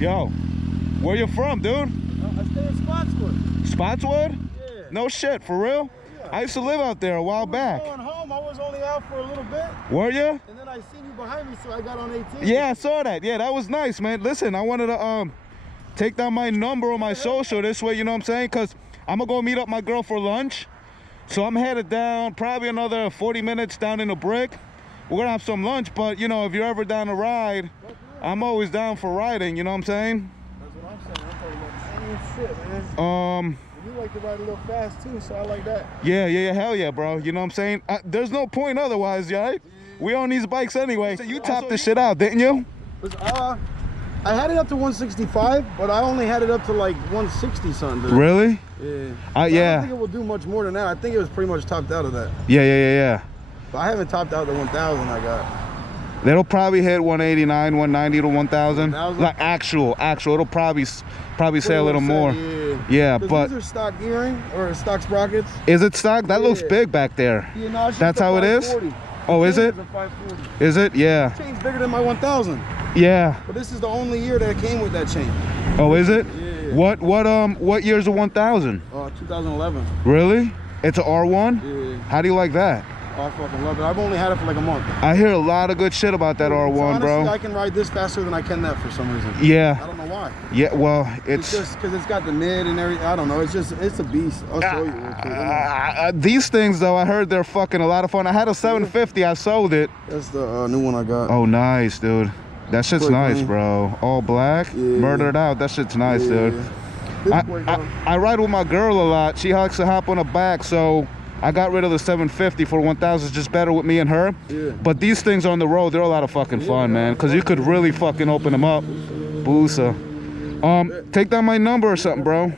Yo, where you from, dude? I stay in Spotswood. Spotswood? Yeah. No shit, for real? Yeah. I used to live out there a while back. Going home, I was only out for a little bit. Were you? And then I seen you behind me, so I got on 18. Yeah, I saw that. Yeah, that was nice, man. Listen, I wanted to take down my number on my social this way, you know what I'm saying? Because I'm going to go meet up my girl for lunch. So I'm headed down, probably another 40 minutes down in the Brick. We're going to have some lunch, but, you know, if you're ever down to ride, I'm always down for riding, you know what I'm saying? That's what I'm saying. I'm talking about the same shit, man. You like to ride a little fast, too, so I like that. Yeah, hell yeah, bro. You know what I'm saying? There's no point otherwise, right? We own these bikes anyway. So you topped this shit out, didn't you? I had it up to 165, but I only had it up to like 160 something. Really? Yeah. Yeah. I don't think it will do much more than that. I think it was pretty much topped out of that. Yeah. But I haven't topped out the 1,000 I got. It'll probably hit 189, 190 to 1,000. Like actual. It'll probably say a little more. Yeah, but these are stock gearing or stock sprockets. Is it stock? That looks big back there. Yeah, no, that's how it is. Oh, is it? Is it? Yeah. Chain's bigger than my 1,000. Yeah. But this is the only year that it came with that chain. Oh, is it? Yeah. What year's a 1,000? 2011. Really? It's an R1? Yeah. How do you like that? Oh, I fucking love it. I've only had it for like a month. I hear a lot of good shit about that R1, so honestly, bro. I can ride this faster than I can that for some reason. Yeah. I don't know why. Yeah, well, It's just because it's got the mid and everything. I don't know. It's a beast. I'll show you real quick. These things, though, I heard they're fucking a lot of fun. I had a 750. I sold it. That's the new one I got. Oh, nice, dude. That shit's Quick, nice, man. bro. All black. Yeah. Murdered out. That shit's nice, dude. I ride with my girl a lot. She likes to hop on the back, so I got rid of the 750 for 1,000. It's just better with me and her. Yeah. But these things on the road, they're a lot of fucking fun, man. Because you could really fucking open them up. Boosa. Take down my number or something, bro.